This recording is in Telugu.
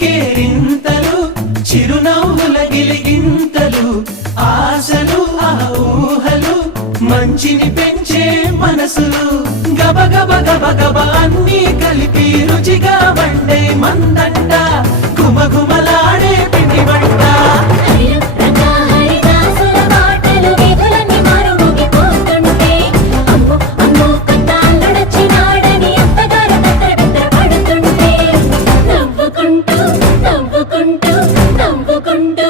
కేరింతలు చిరునవ్వుల గిలిగింతలు ఆశలు ఆ ఊహలు మంచిని పెంచే మనసులు గబ గబ గబ గబ అన్నీ కలిపి రుచిగా వండే మందంట గుమగుమలాడే పిండి వంట నవ్వుకుంటూ